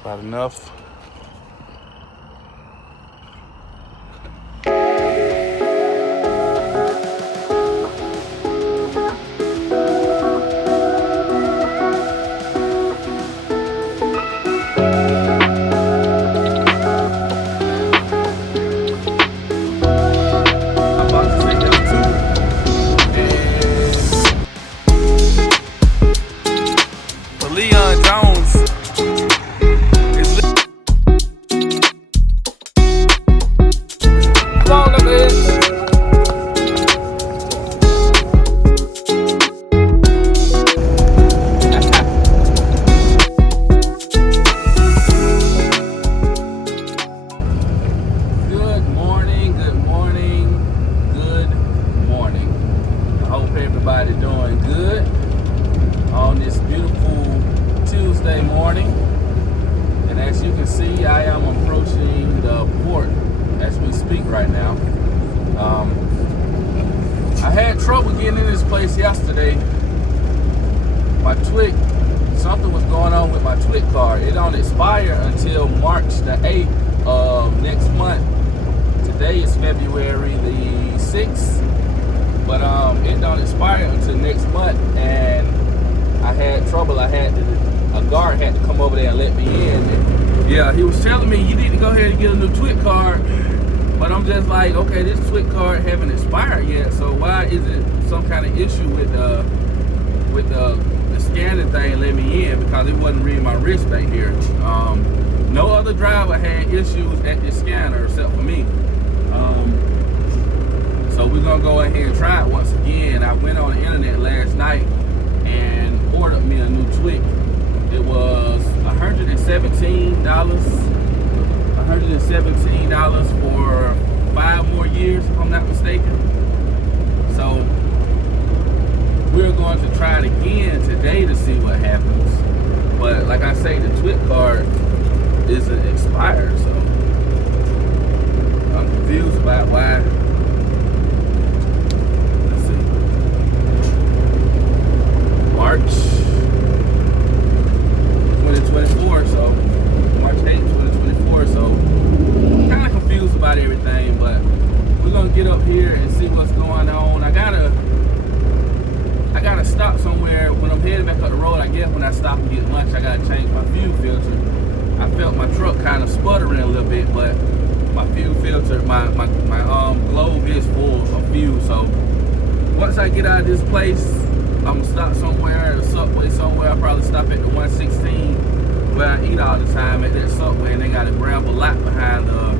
about enough. Everybody doing good on this beautiful Tuesday morning, and as you can see, I am approaching the port as we speak right now. I had trouble getting in this place yesterday. My TWIC, something was going on with my TWIC card. It don't expire until March the 8th of next month. Today is February the 6th. But it don't expire until next month, and I had trouble. A guard had to come over there and let me in. And yeah, he was telling me you need to go ahead and get a new TWIC card. But I'm just like, okay, this TWIC card haven't expired yet, so why is it some kind of issue with the scanning thing let me in? Because it wasn't reading my wrist back here. No other driver had issues at this scanner except for me. So we're gonna go ahead and try it once again. I went on the internet last night and ordered me a new TWIC. It was $117 for 5 more years, if I'm not mistaken. So we're going to try it again today to see what happens. But like I say, the TWIC card isn't expired, so I'm confused about why. March 2024, so March 8th, 2024, so kind of confused about everything, but we're gonna get up here and see what's going on. I gotta stop somewhere when I'm heading back up the road. I guess when I stop and get lunch, I gotta change my fuel filter. I felt my truck kind of sputtering a little bit, but my fuel filter, my globe is full of fuel. So once I get out of this place, I'm gonna stop somewhere at a Subway somewhere. I'll probably stop at the 116 where I eat all the time at that Subway, and they got a gravel lot behind the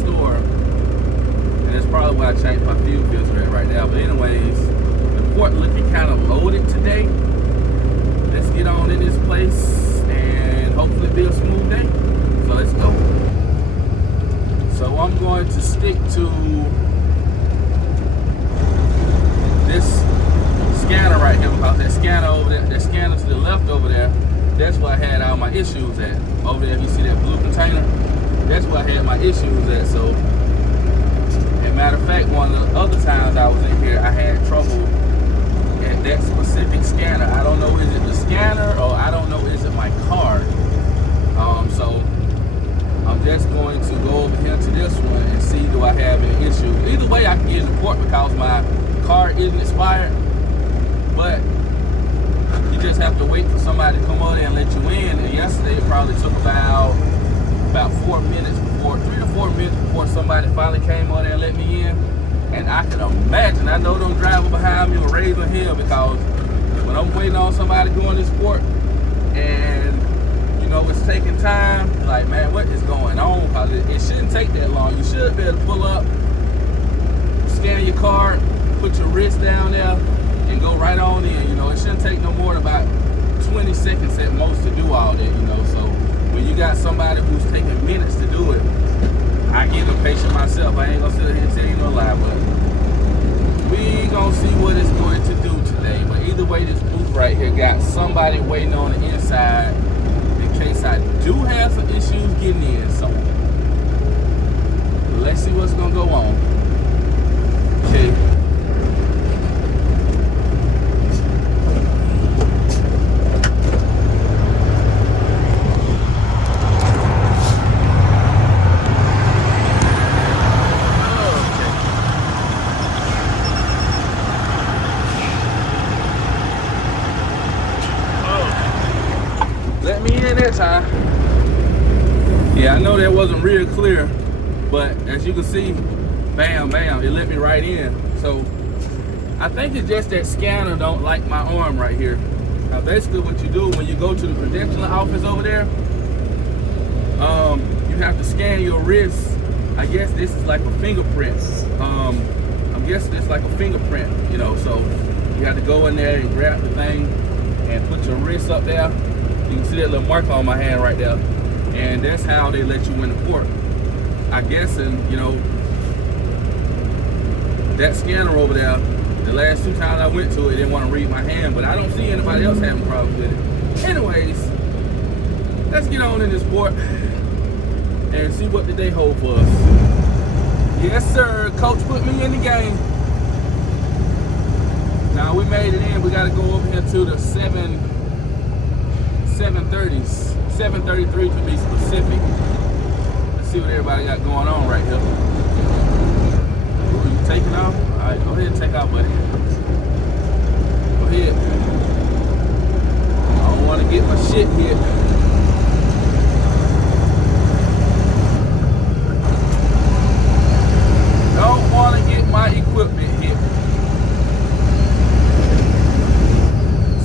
store. And that's probably where I changed my fuel filter at right now. But anyways, the port looking kind of loaded today. Let's get on in this place and hopefully be a smooth day. So let's go. So I'm going to stick to this scanner right here, because that scanner over there, that scanner to the left over there, that's where I had all my issues at. Over there, if you see that blue container, that's where I had my issues at. So, as a matter of fact, one of the other times I was in here, I had trouble at that specific scanner. I don't know, is it the scanner, or I don't know, is it my card? So I'm just going to go over here to this one and see, do I have any issues? Either way, I can get in the port because my card isn't expired. But you just have to wait for somebody to come over there and let you in. And yesterday it probably took about 4 minutes before, 3 to 4 minutes before somebody finally came over there and let me in. And I can imagine, I know them drivers behind me were raising hell, because when I'm waiting on somebody going to this port and you know it's taking time, like, man, what is going on? Because it shouldn't take that long. You should be able to pull up, scan your card, put your wrist down there, and go right on in. You know, it shouldn't take no more than about 20 seconds at most to do all that, you know. So when you got somebody who's taking minutes to do it, I get impatient myself. I ain't gonna sit here and tell you no lie, but we gonna see what it's going to do today. But either way, this booth right here got somebody waiting on the inside in case I do have some issues getting in. So let's see what's gonna go on. Okay. me in that time. Yeah, I know that wasn't real clear, but as you can see, bam, bam, it let me right in. So I think it's just that scanner don't like my arm right here. Now basically what you do when you go to the credentialing office over there, you have to scan your wrist. I guess this is like a fingerprint. I'm guessing it's like a fingerprint, you know, so you have to go in there and grab the thing and put your wrist up there. You can see that little mark on my hand right there. And that's how they let you in the court. I guess, and you know, that scanner over there, the last 2 times I went to it, didn't want to read my hand, but I don't see anybody else having problems with it. Anyways, let's get on in this court and see what the day hold for us. Yes, sir. Coach put me in the game. Now we made it in. We got to go over here to the 730s. 733 to be specific. Let's see what everybody got going on right here. Ooh, you taking off? All right, go ahead and take off, buddy. Go ahead. I don't want to get my shit hit. Don't want to get my equipment hit.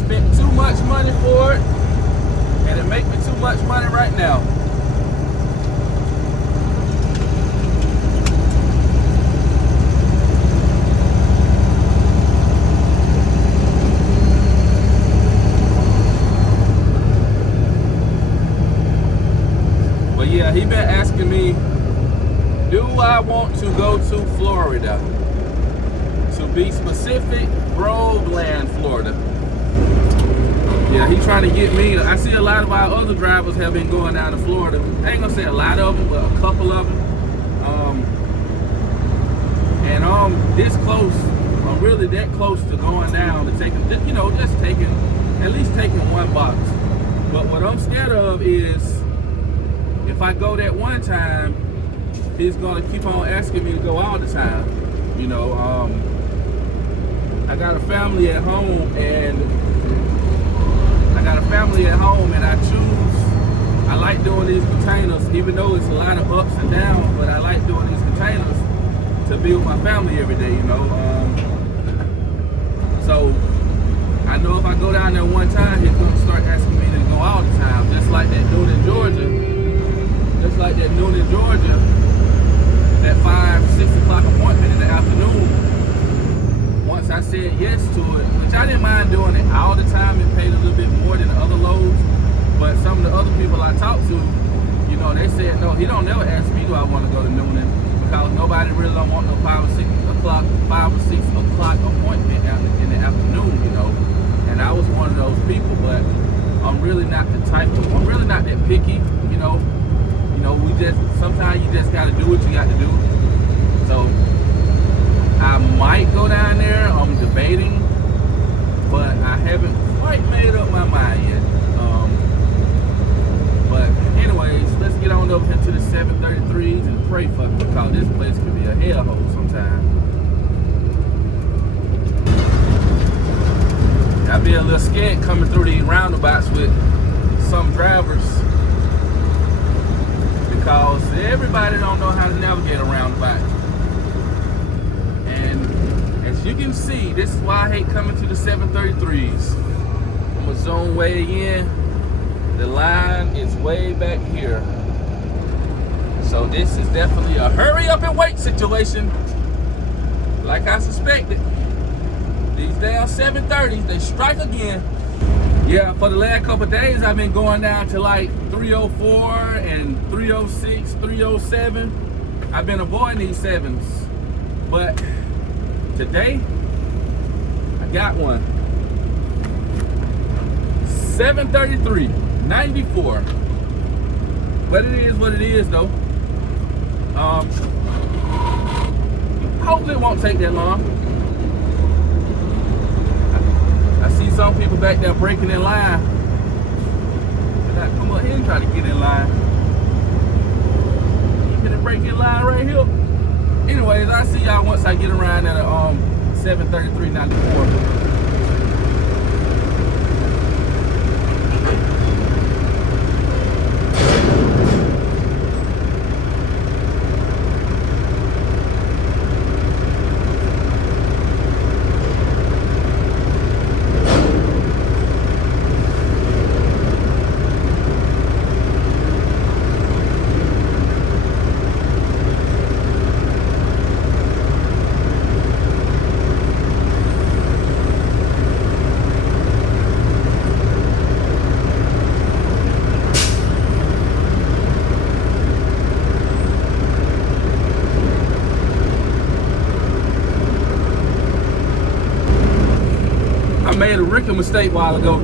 Spent too much money for it, and it make me too much money right now. But yeah, he been asking me, do I want to go to Florida? To be specific, Groveland, Florida. Yeah, he trying to get me. I see a lot of our other drivers have been going down to Florida. I ain't gonna say a lot of them, but a couple of them. And this close, I'm really that close to going down to taking, you know, just taking, at least taking 1 box. But what I'm scared of is, if I go that one time, he's gonna keep on asking me to go all the time. You know, I got a family at home, and I like doing these containers, even though it's a lot of ups and downs, but I like doing these containers to be with my family every day, you know. So I know if I go down there one time, he's gonna start asking me to go all the time, just like that dude in Georgia. That 5-6 o'clock appointment in the afternoon. Once I said yes to it, which I didn't mind doing it all the time, it paid a little bit more than the other loads. But some of the other people I talked to, you know, they said no, he don't never ask me do I want to go to Noonan, because nobody really don't want no 5 or 6 o'clock appointment in the afternoon, you know. And I was one of those people, but I'm really not the type of, I'm really not that picky, you know. You know, sometimes you just gotta do what you got to do. So I might go down there, I'm debating, but I haven't quite made up my mind yet. But anyways, let's get on over here to the 733s and pray for them, because this place could be a hellhole sometimes. I'd be a little scared coming through these roundabouts with some drivers, because everybody don't know how to navigate a roundabout. And as you can see, this is why I hate coming to the 733s. I'm gonna zone way in. The line is way back here. So this is definitely a hurry up and wait situation, like I suspected. These damn 730s, they strike again. Yeah, for the last couple of days, I've been going down to like 304 and 306, 307. I've been avoiding these 7s. But today, I got one. 733, 94. But it is what it is, though. Hopefully it won't take that long. I see some people back there breaking in line. I gotta come up here and try to get in line. You gonna break in line right here? Anyways, I'll see y'all once I get around at 733.94. rookie mistake a while ago.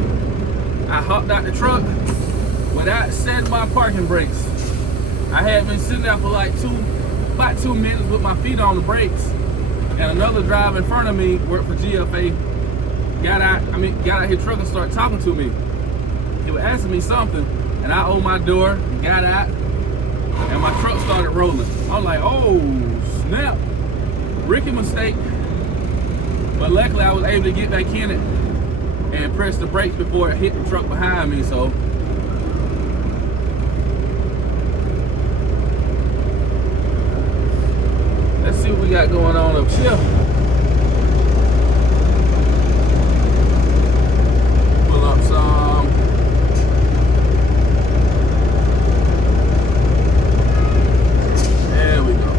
I hopped out the truck without setting my parking brakes. I had been sitting there for like about 2 minutes with my feet on the brakes, and another driver in front of me worked for GFA. Got out his truck and started talking to me. He was asking me something, and I opened my door, got out, and my truck started rolling. I'm like, oh snap, rookie mistake. But luckily I was able to get back in it and press the brakes before it hit the truck behind me. So let's see what we got going on up here. Pull up some. There we go.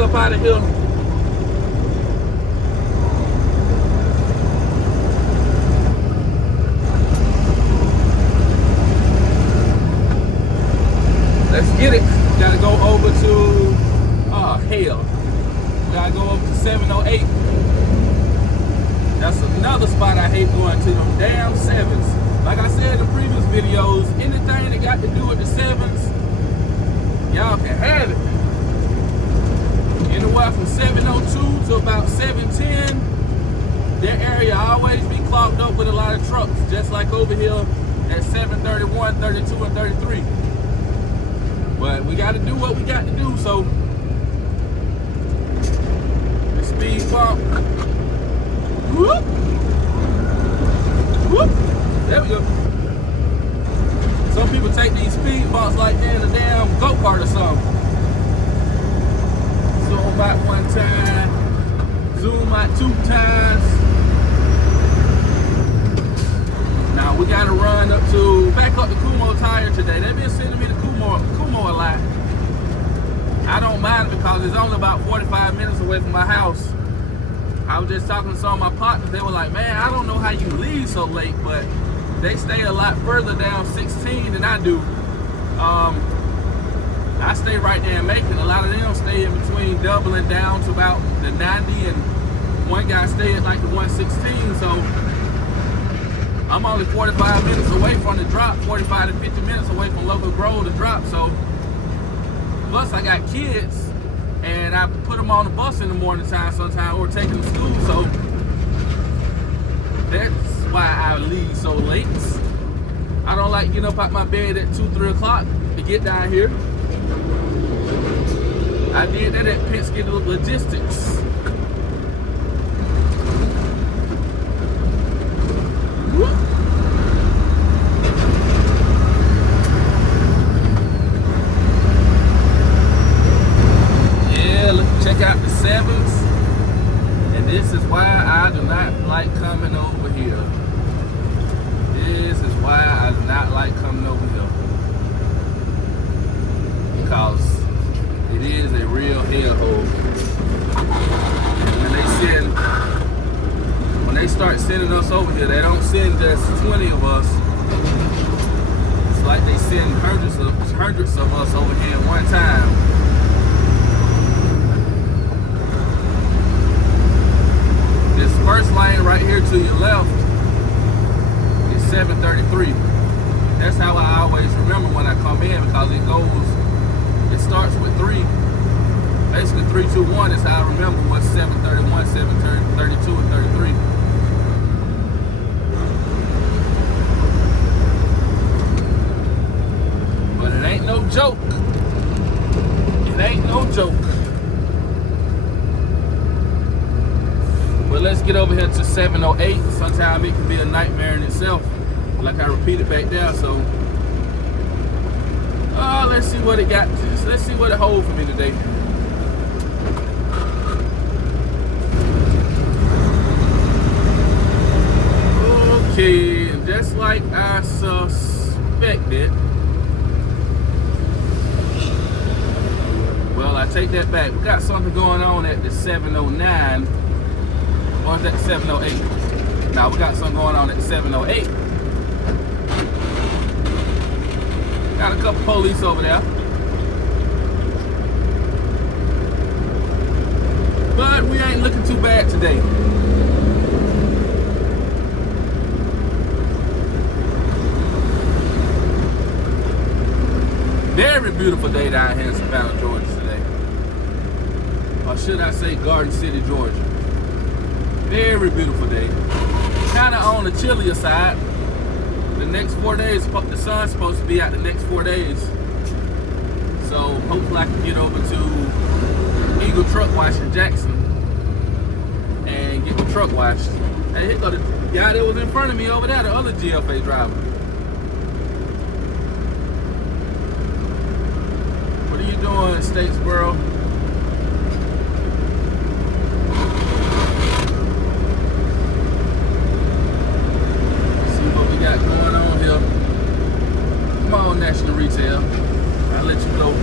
Up out of here. Let's get it. Gotta go over to hell. Gotta go over to 708. That's another spot I hate going to, them damn sevens. Like I said in the previous videos, anything that got to do with the sevens, y'all can have it. Anywhere from 702 to about 710, that area always be clogged up with a lot of trucks, just like over here at 731, 32, and 33. But we got to do what we got to do, so the speed bump. Whoop. Whoop. There we go. Some people take these speed bumps like they're in a damn go-kart or something. Zoom out 1 time, zoom out 2 times. Now we gotta run up to, back up to Kumo Tire today. They've been sending me to Kumo a lot. I don't mind it because it's only about 45 minutes away from my house. I was just talking to some of my partners. They were like, man, I don't know how you leave so late, but they stay a lot further down 16 than I do. I stay right there in Macon. A lot of them stay in between doubling down to about the 90, and one guy stay at like the 116. So I'm only 45 minutes away from the drop, 45 to 50 minutes away from Local Grove to drop. So plus I got kids, and I put them on the bus in the morning time sometimes, or take them to school. So that's why I leave so late. I don't like getting up out my bed at 2, 3 o'clock to get down here. I did that at Penske Logistics. Whoop. Yeah, let's check out the sevens. And this is why I do not like coming over here. This is why I do not like coming over here. Because it is a real hellhole. When they start sending us over here, they don't send just 20 of us. It's like they send hundreds of us over here at one time. This first lane right here to your left is 733. That's how I always remember when I come in, because it starts with 3. Basically 3, 2, 1 is how I remember what's 731, 732, and 33. But it ain't no joke. It ain't no joke. But let's get over here to 708. Sometimes it can be a nightmare in itself, like I repeated back there. So let's see what it got. Let's see what it holds for me today. like I suspected. Well, I take that back. We got something going on at the 709. Or is that 708? Now we got something going on at the 708. Got a couple police over there. But we ain't looking too bad today. Very beautiful day down here in Savannah, Georgia today. Or should I say Garden City, Georgia. Very beautiful day. Kind of on the chillier side. The next 4 days, the sun's supposed to be out the next 4 days. So hopefully I can get over to Eagle Truck Wash in Jackson and get the truck washed. And here go the guy that was in front of me over there, the other GFA driver. What are you doing, Statesboro? See what we got going on here. Come on, National Retail. I'll let you go.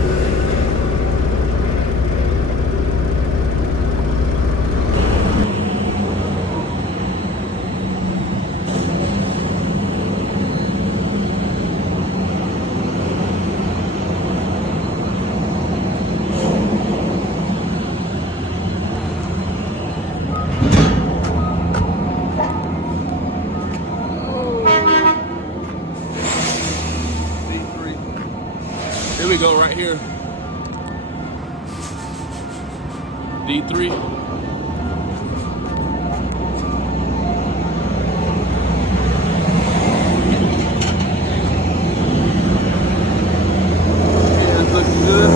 Here we go, right here. D3. Yeah, it's looking good.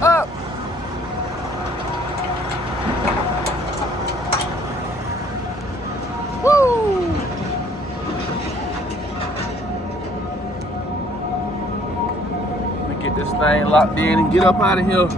Up. Woo! Let me get this thing locked in and get up out of here.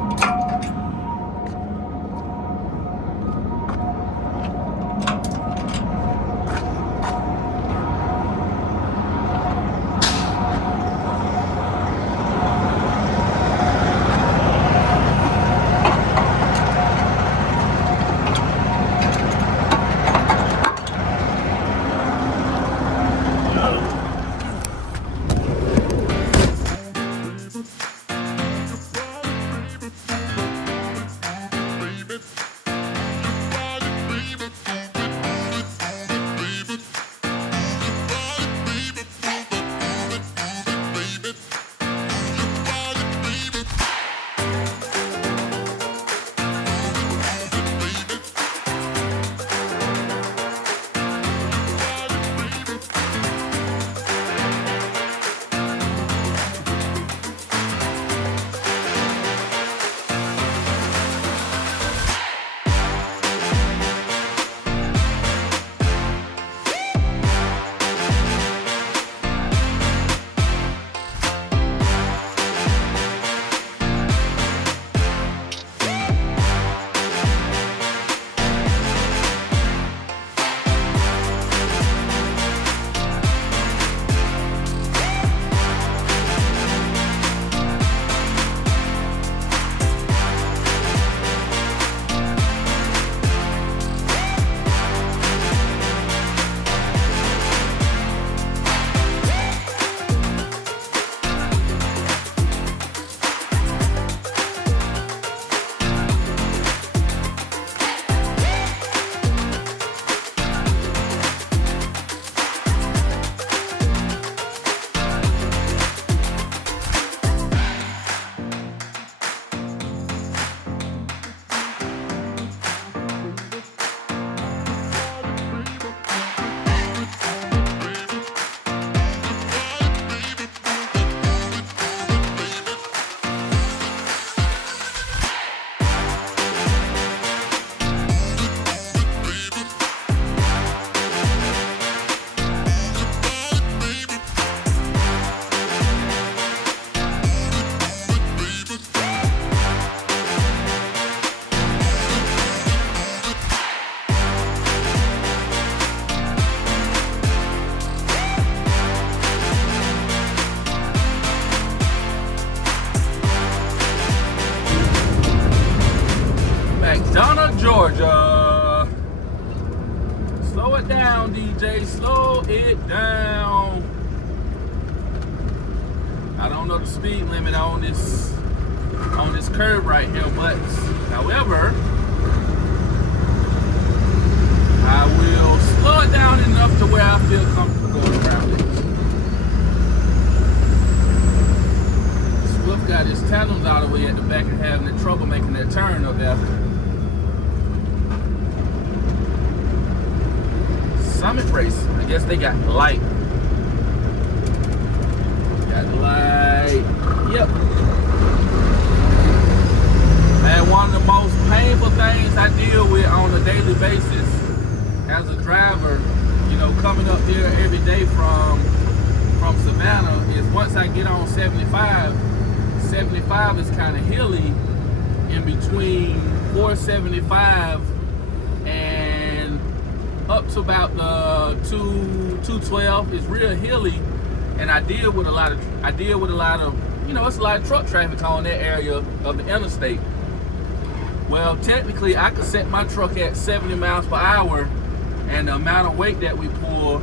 say slow it down. I don't know the speed limit on this curb right here, but however, I will slow it down enough to where I feel comfortable going around it. Swift got his tandems out of the way at the back and having trouble making that turn up there. Summit race, I guess they got light. Got the light. Yep. And one of the most painful things I deal with on a daily basis as a driver, you know, coming up here every day from Savannah, is once I get on 75 is kind of hilly. In between 475 and up to about the 212 is real hilly, and I deal with a lot of you know, it's a lot of truck traffic on that area of the interstate. Well, technically I could set my truck at 70 miles per hour, and the amount of weight that we pull,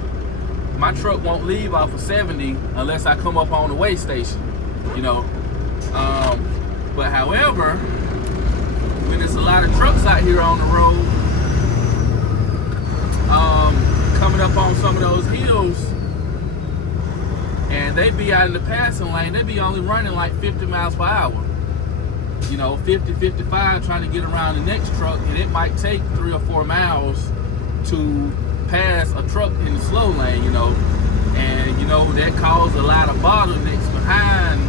my truck won't leave off of 70 unless I come up on the weigh station, you know. But however, when there's a lot of trucks out here on the road, coming up on some of those hills, and they be out in the passing lane, they be only running like 50 miles per hour. You know, 50, 55, trying to get around the next truck, and it might take 3 or 4 miles to pass a truck in the slow lane, you know. And, you know, that caused a lot of bottlenecks behind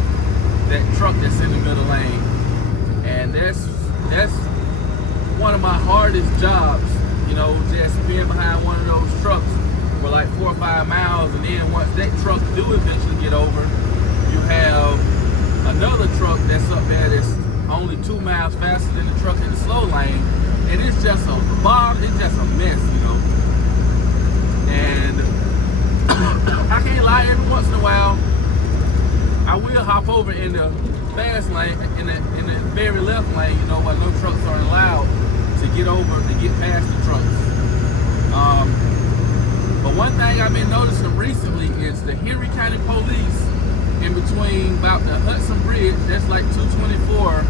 that truck that's in the middle lane. And that's one of my hardest jobs, you know, just being behind one of those trucks for like 4 or 5 miles, and then once that truck do eventually get over, you have another truck that's up there that's only 2 miles faster than the truck in the slow lane, and it's just a mess, you know. And I can't lie, every once in a while I will hop over in the fast lane, in the very left lane, you know, where no trucks are allowed to get over, to get past the trucks. But one thing I've been noticing recently is the Henry County Police, in between about the Hudson Bridge, that's like 224,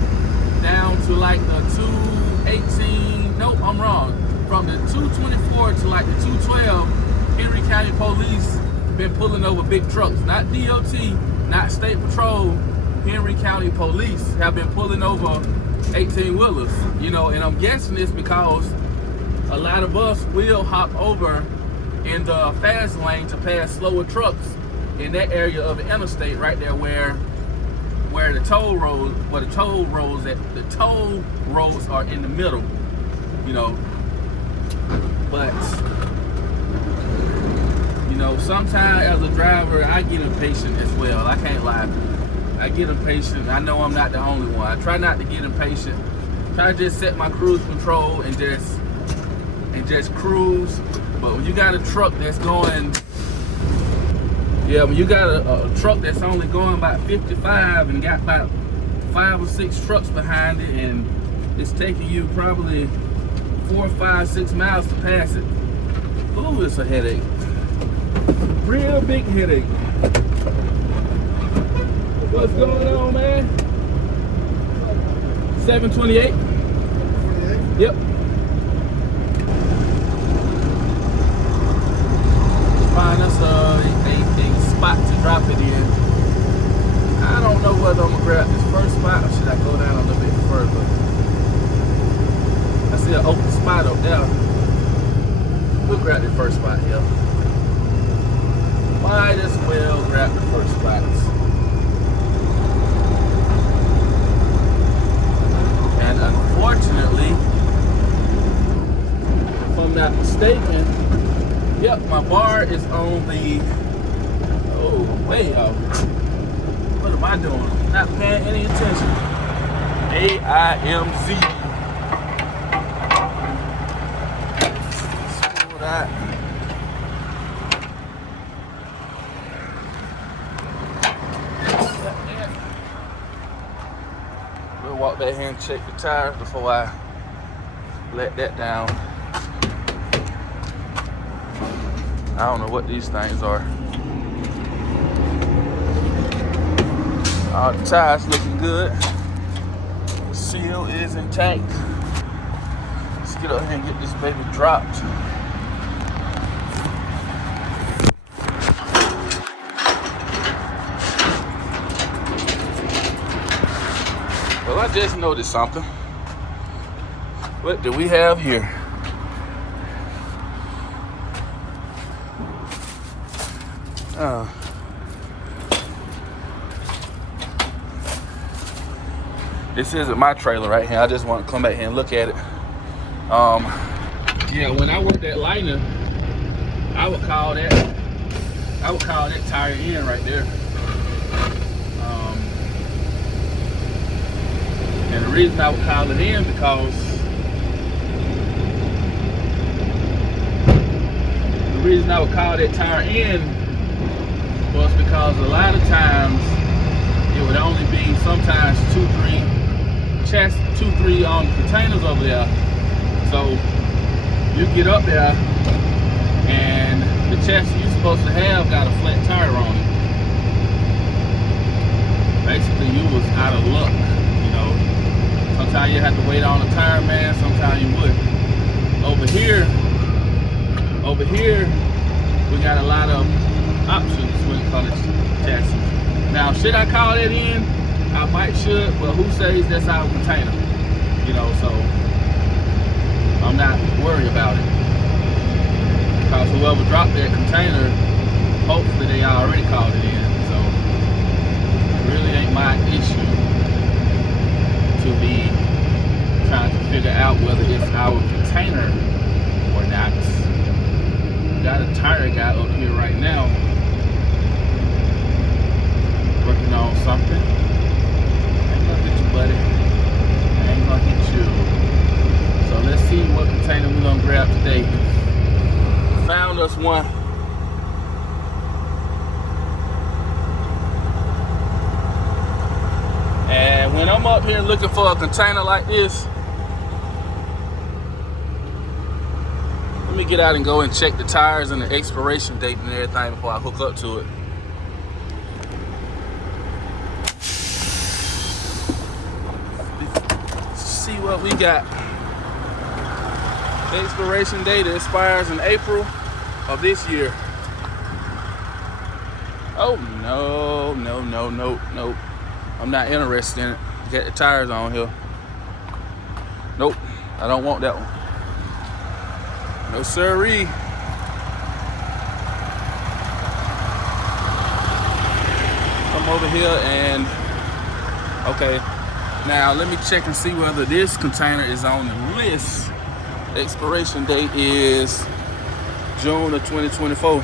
down to like the 218, nope, I'm wrong. From the 224 to like the 212, Henry County Police been pulling over big trucks. Not DOT, not State Patrol, Henry County Police have been pulling over 18-wheelers, you know, and I'm guessing it's because a lot of us will hop over in the fast lane to pass slower trucks in that area of the interstate right there where the toll roads are in the middle, you know. But you know, sometimes as a driver I get impatient as well. I can't lie, I get impatient. I know I'm not the only one. I try not to get impatient. Try to just set my cruise control and just cruise. But when you got a truck that's going, when you got a truck that's only going about 55 and got about 5 or 6 trucks behind it, and it's taking you probably 4, 5, 6 miles to pass it. Ooh, it's a headache. Real big headache. What's going on, man? 728. Yep. Find us a spot to drop it in. I don't know whether I'm gonna grab this first spot or should I go down a little bit further. I see an open spot up there. We'll grab the first spot here. Might as well grab the first spot. And unfortunately, if I'm not mistaken, yep, my bar is on the, way out. What am I doing? Not paying any attention. AIMZ. Spool that. We'll walk back here and check the tires before I let that down. I don't know what these things are. All the tires looking good. Seal is intact. Let's get up here and get this baby dropped. Well, I just noticed something. What do we have here? This isn't my trailer right here. I just want to come back here and look at it. Yeah, when I worked at Lightning, I would call that tire in right there. And the reason I would call it in because the reason I would call that tire in was because a lot of times it would only be sometimes 2-3 containers over there. So you get up there and the chassis you're supposed to have got a flat tire on it. Basically, you was out of luck, you know. Sometimes you have to wait on a tire man, sometimes you wouldn't. Over here, we got a lot of options when it comes to chassis. Now, should I call that in? I might should, but who says that's our container? You know, so I'm not worried about it. Because whoever dropped that container, hopefully they already called it in. So it really ain't my issue to be trying to figure out whether it's our container or not. We got a tire guy up here right now working on something. Buddy, I ain't gonna hit you. So let's see what container we're gonna grab today. Found us one. And when I'm up here looking for a container like this, let me get out and go and check the tires and the expiration date and everything before I hook up to it. See what we got. The expiration date expires in April of this year. Oh no. I'm not interested in it. Get the tires on here. Nope, I don't want that one. No sirree. Come over here and okay. Now, let me check and see whether this container is on the list. The expiration date is June of 2024. All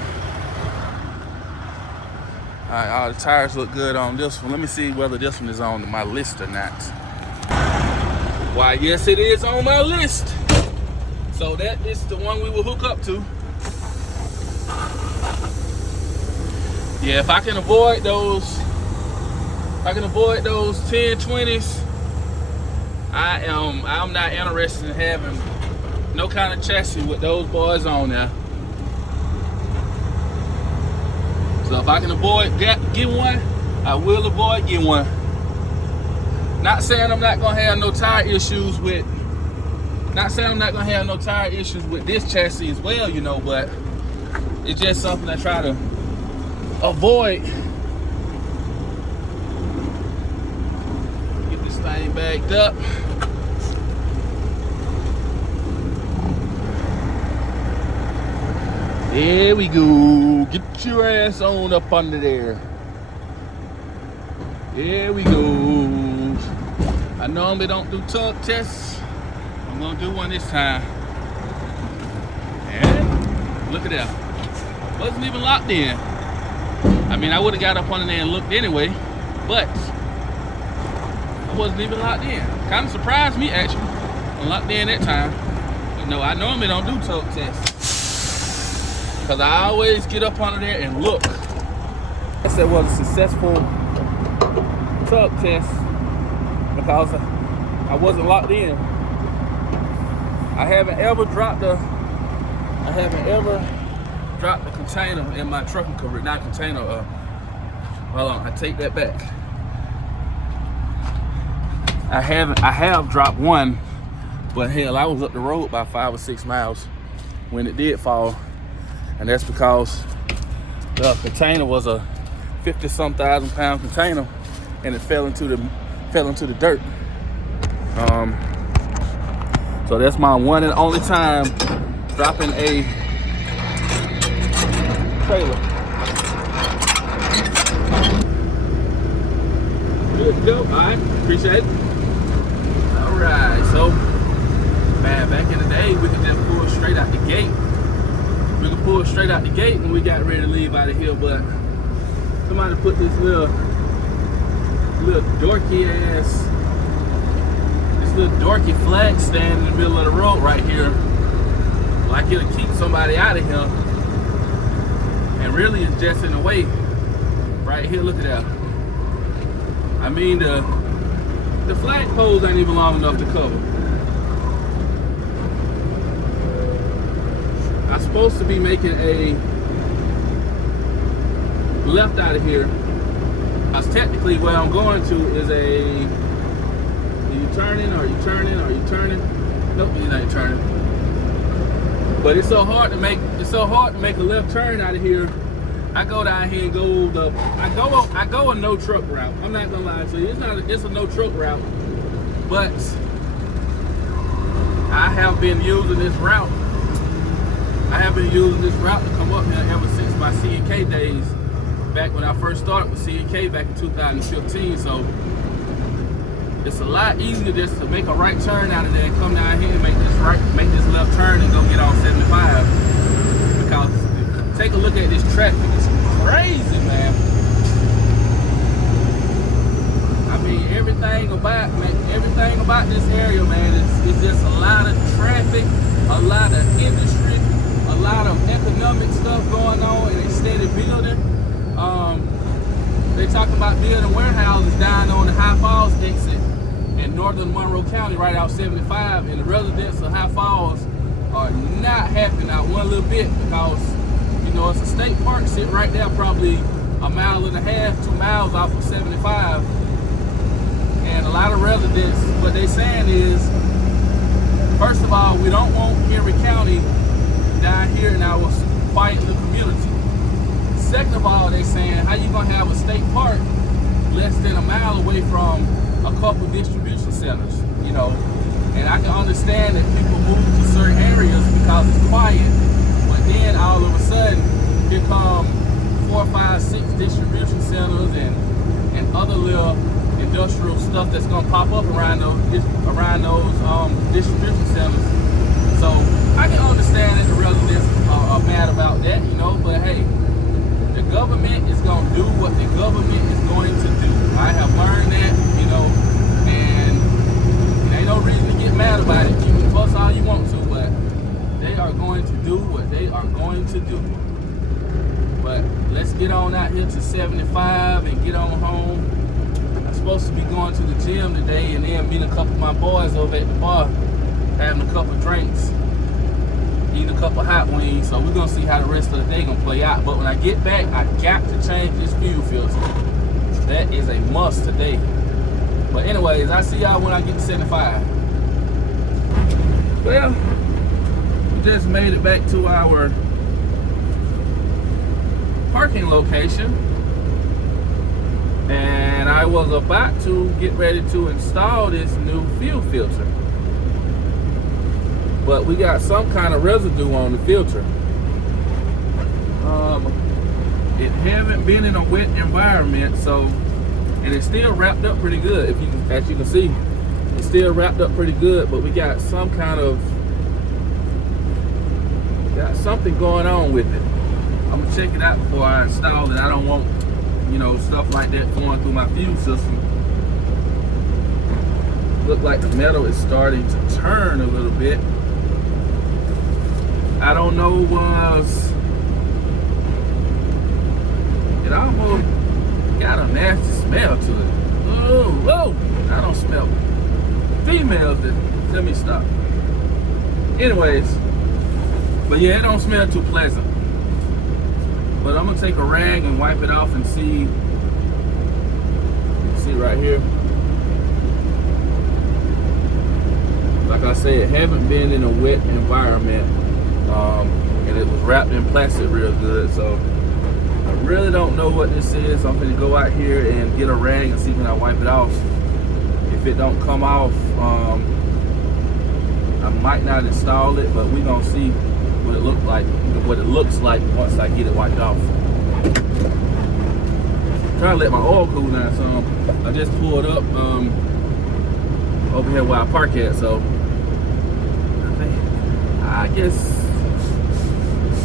right, all the tires look good on this one. Let me see whether this one is on my list or not. Why, yes, it is on my list. So that is the one we will hook up to. Yeah, if I can avoid those 1020s, I'm not interested in having no kind of chassis with those boys on there. So if I can avoid getting one, I will avoid getting one. Not saying I'm not gonna have no tire issues with this chassis as well, you know, but it's just something I try to avoid. Get this thing backed up. There we go. Get your ass on up under there. There we go. I normally don't do tug tests. I'm gonna do one this time. And look at that. Wasn't even locked in. I mean, I would have got up under there and looked anyway, but I wasn't even locked in. Kind of surprised me actually. I locked in that time. But no, I normally don't do tug tests. Because I always get up under there and look. Yes, it was a successful tug test because I wasn't locked in. I haven't ever dropped a container in my trucking career. Not container, hold on, I take that back. I have dropped one, but hell, I was up the road by 5 or 6 miles when it did fall. And that's because the container was a 50-some thousand pound container and it fell into the dirt. So that's my one and only time dropping a trailer. Good to go. All right, appreciate it. All right, so man, back in the day, we could just pull straight out the gate. We could pull straight out the gate when we got ready to leave out of here, but somebody put this little dorky flag stand in the middle of the road right here, like it'll keep somebody out of here, and really it's just in the way. Right here, look at that. I mean, the flag poles ain't even long enough to cover. I'm supposed to be making a left out of here. Because technically where I'm going to is are you turning? Are you turning? Are you turning? Nope, you ain't turning. But it's so hard to make a left turn out of here. I go down here and I go a no truck route. I'm not gonna lie to you. It's a no truck route. But I have been using this route. I have been using this route to come up here ever since my C&K days. Back when I first started with C&K back in 2015. So it's a lot easier just to make a right turn out of there and come down here and make this left turn and go get on 75. Because take a look at this traffic. It's crazy, man. I mean, everything about this area, man, it's just a lot of traffic, a lot of industry, a lot of economic stuff going on, and they steady building. They talking about building warehouses down on the High Falls exit in northern Monroe County, right out 75, and the residents of High Falls are not happy not one little bit because, you know, it's a state park sitting right there, probably a mile and a half, 2 miles off of 75. And a lot of residents, what they saying is, first of all, we don't want Henry County down here in our quiet little community. Second of all, they saying, how you gonna have a state park less than a mile away from a couple distribution centers, you know? And I can understand that people move to certain areas because it's quiet, but then all of a sudden, here come 4, 5, 6 distribution centers and other little industrial stuff that's gonna pop up around those distribution centers. So I can understand that the residents are mad about that, you know, but hey, the government is going to do what the government is going to do. I have learned that, you know, and there ain't no reason to get mad about it. You can fuss all you want to, but they are going to do what they are going to do. But let's get on out here to 75 and get on home. I'm supposed to be going to the gym today and then meet a couple of my boys over at the bar, having a couple of drinks, eating a couple hot wings. So we're gonna see how the rest of the day gonna play out. But when I get back, I got to change this fuel filter. That is a must today. But anyways, I see y'all when I get to 75. Well, we just made it back to our parking location, and I was about to get ready to install this new fuel filter. But we got some kind of residue on the filter. It haven't been in a wet environment, so, and it's still wrapped up pretty good. As you can see, it's still wrapped up pretty good, but we got something going on with it. I'm gonna check it out before I install it. I don't want, you know, stuff like that going through my fuel system. Look like the metal is starting to turn a little bit. I don't know, it almost got a nasty smell to it. Oh, I don't smell females. Let me stop. Anyways, but yeah, it don't smell too pleasant. But I'm gonna take a rag and wipe it off and see. See right here. Like I said, haven't been in a wet environment, and it was wrapped in plastic real good. So I really don't know what this is. I'm gonna go out here and get a rag and see when I wipe it off. If it don't come off, I might not install it, but we're gonna see what it looks like once I get it wiped off. Trying to let my oil cool down some. I just pulled up over here where I park at, so I guess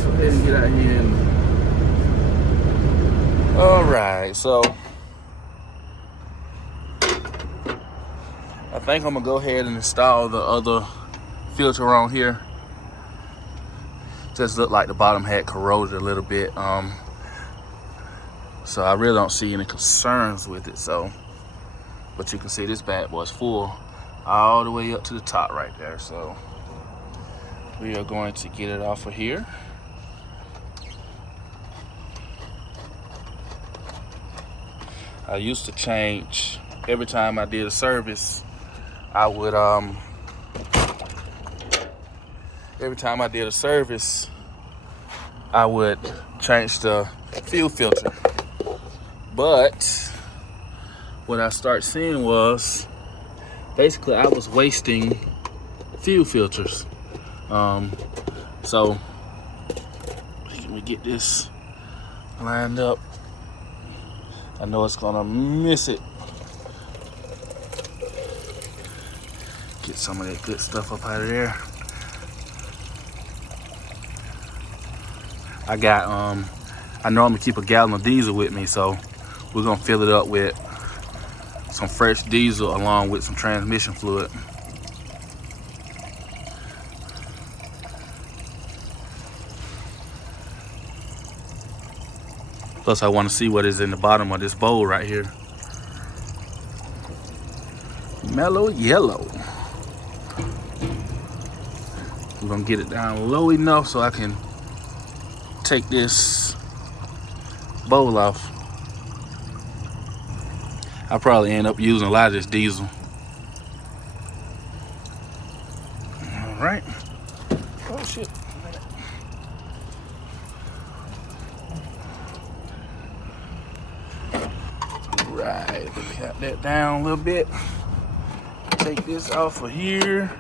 go ahead and get out here and alright, so I think I'm gonna go ahead and install the other filter on here. Just looked like the bottom had corroded a little bit, so I really don't see any concerns with it. So, but you can see this bad boy's full all the way up to the top right there. So we are going to get it off of here. I used to change every time I did a service. I would change the fuel filter. But what I started seeing was basically I was wasting fuel filters. So let me get this lined up. I know it's gonna miss it. Get some of that good stuff up out of there. I normally keep a gallon of diesel with me, so we're gonna fill it up with some fresh diesel along with some transmission fluid. Plus, I want to see what is in the bottom of this bowl right here. Mellow yellow. We're gonna get it down low enough so I can take this bowl off. I'll probably end up using a lot of this diesel. All right. Oh shit. Right, let me cut that down a little bit. Take this off of here.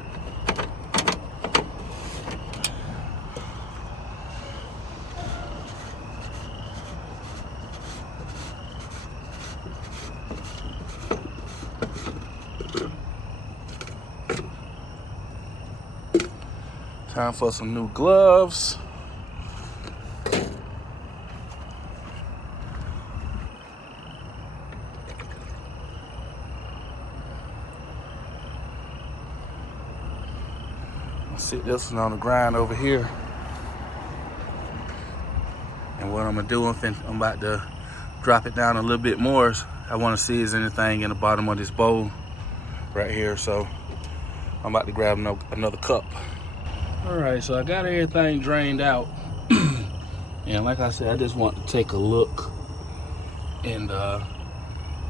Time for some new gloves. Sit this one on the grind over here. And what I'm gonna do, I'm about to drop it down a little bit more. I wanna see is anything in the bottom of this bowl right here. So I'm about to grab another cup. All right, so I got everything drained out. And like I said, I just want to take a look in the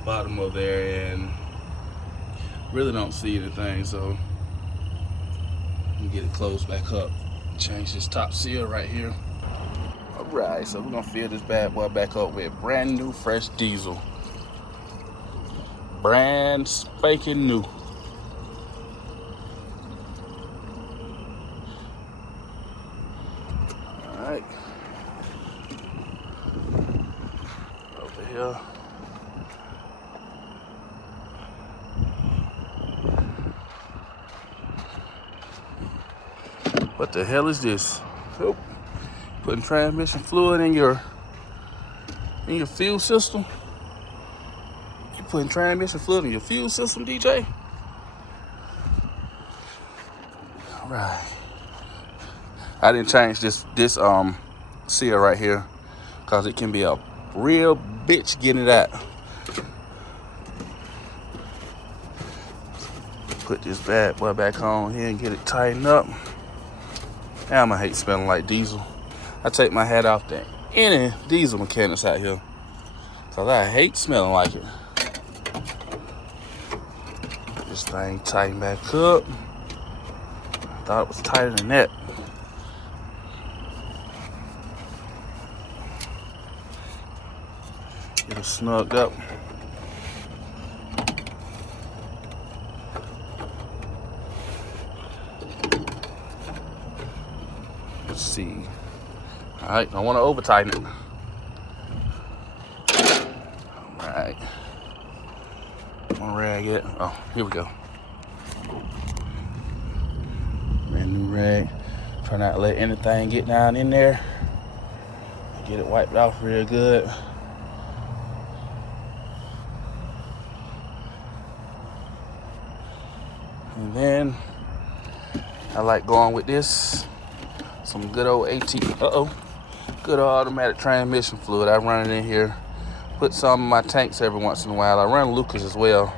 bottom of there and really don't see anything. So let me get it closed back up. Change this top seal right here. All right, so we're gonna fill this bad boy back up with brand new fresh diesel. Brand spanking new. All right. Over here. What the hell is this? Oh, putting transmission fluid in your fuel system? You putting transmission fluid in your fuel system, DJ? All right. I didn't change this seal right here because it can be a real bitch getting it out. Put this bad boy back on here and get it tightened up. I'm gonna hate smelling like diesel. I take my hat off to any diesel mechanics out here, because I hate smelling like it. This thing tighten back up. I thought it was tighter than that. Get it snugged up. Let's see. All right, I want to over tighten it. All right. I'm gonna rag it. Oh, here we go. Brand new rag. Try not to let anything get down in there. Get it wiped off real good. And then I like going with this. Some good old good old automatic transmission fluid. I run it in here. Put some in my tanks every once in a while. I run Lucas as well.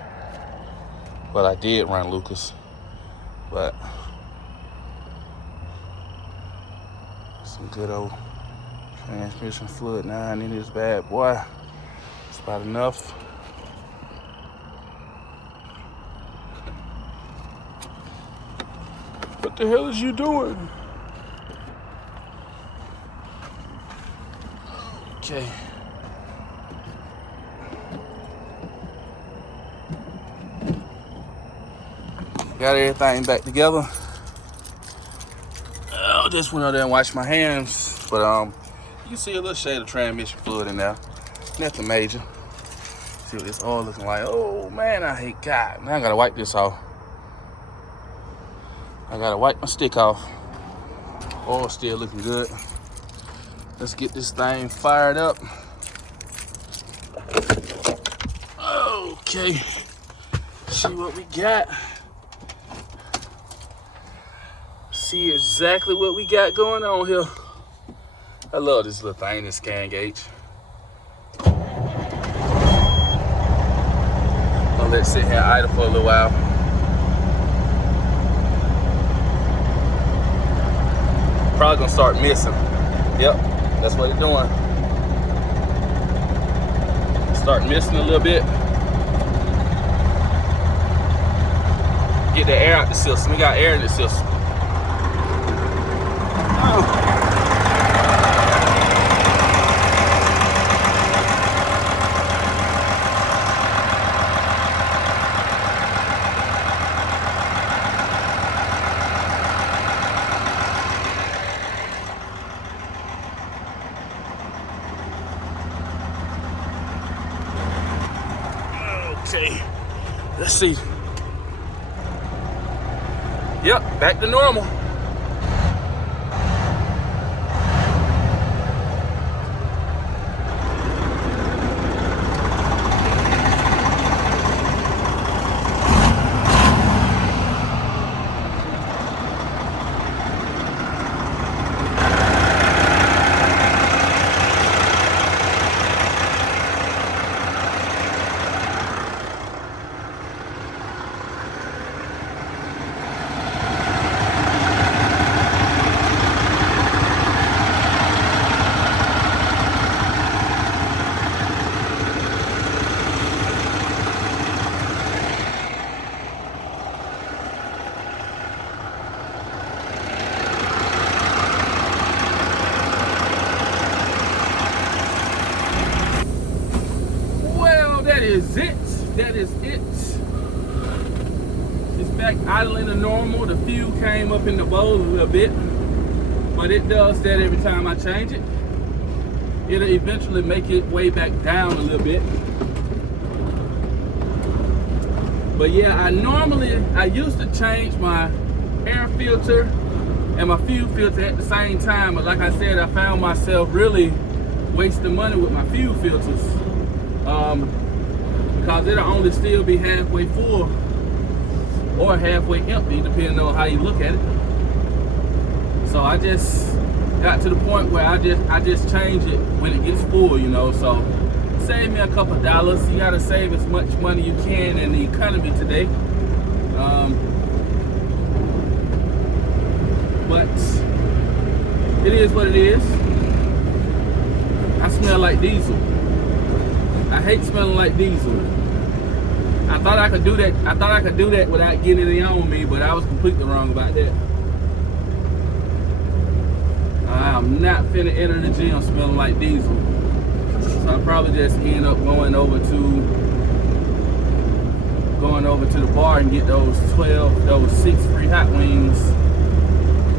Well, I did run Lucas. But some good old transmission fluid now in this bad boy. It's about enough. What the hell is you doing? Okay. Got everything back together. I just went out there and washed my hands, but you can see a little shade of transmission fluid in there. Nothing major. See what this oil looking like. Oh man, I hate God. Now I gotta wipe this off. I gotta wipe my stick off. Oil still looking good. Let's get this thing fired up. Okay. See what we got. See exactly what we got going on here. I love this little thing, this scan gauge. I'll let it sit here idle for a little while. Probably gonna start missing. Yep, that's what it's doing. Start missing a little bit. Get the air out the system. We got air in the system. Okay, let's see. Yep, back to normal. That is it. It's back idling to normal. The fuel came up in the bowl a little bit, but it does that every time I change it. It'll eventually make it way back down a little bit. But yeah, I used to change my air filter and my fuel filter at the same time, but like I said, I found myself really wasting money with my fuel filters. Because it'll only still be halfway full or halfway empty, depending on how you look at it. So I just got to the point where I just change it when it gets full, you know. So save me a couple dollars. You gotta save as much money you can in the economy today. But it is what it is. smell like diesel. I hate smelling like diesel. I thought I could do that. I thought I could do that without getting it on me, but I was completely wrong about that. I'm not finna enter the gym smelling like diesel. So I'll probably just end up going over to the bar and get those 6 free hot wings,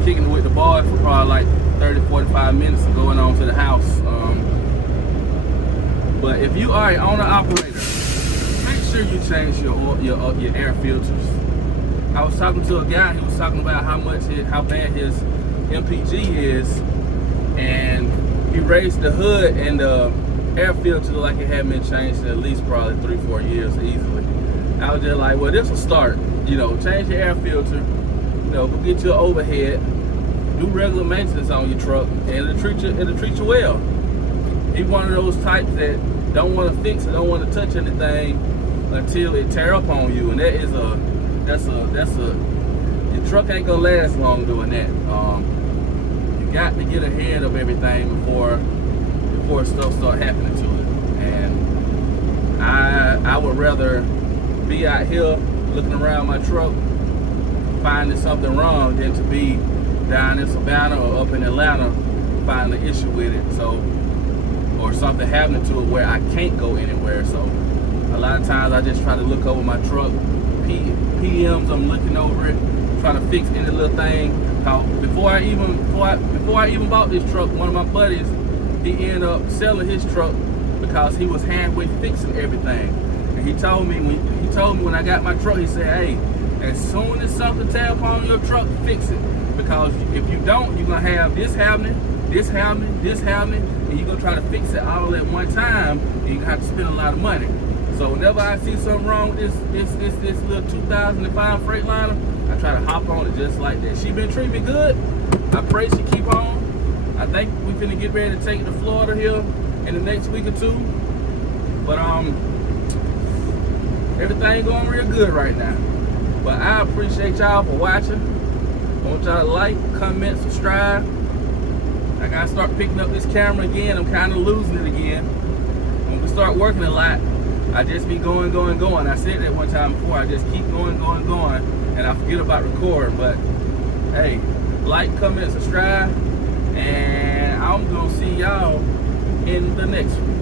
kicking it with the bar for probably like 30-45 minutes and going on to the house. But if you are an owner operator, make sure you change your air filters. I was talking to a guy. He was talking about how bad his MPG is, and he raised the hood and the air filter like it hadn't been changed in at least probably 3-4 years easily. I was just like, well, this will start. You know, change your air filter. You know, go get your overhead. Do regular maintenance on your truck, and it'll treat you well. He's one of those types that don't want to fix it, don't want to touch anything until it tear up on you, and your truck ain't gonna last long doing that. You got to get ahead of everything before stuff start happening to it. And I would rather be out here looking around my truck finding something wrong than to be down in Savannah or up in Atlanta finding an issue with it. Or something happening to it where I can't go anywhere. So a lot of times I just try to look over my truck. PMs, I'm looking over it, trying to fix any little thing. Before I even bought this truck, one of my buddies, he ended up selling his truck because he was halfway fixing everything. And he told me when I got my truck, he said, hey, as soon as something tear upon your truck, fix it. Because if you don't, you're gonna have this happening, and you're gonna try to fix it all at one time, and you're gonna have to spend a lot of money. So whenever I see something wrong with this little 2005 Freightliner, I try to hop on it just like that. She been treating me good. I pray she keep on. I think we finna get ready to take it to Florida here in the next week or two. But everything going real good right now. But I appreciate y'all for watching. I want y'all to like, comment, subscribe. I gotta start picking up this camera again. I'm kind of losing it again. When we start working a lot, I just be going. I said that one time before. I just keep going, and I forget about recording. But hey, like, comment, subscribe, and I'm gonna see y'all in the next one.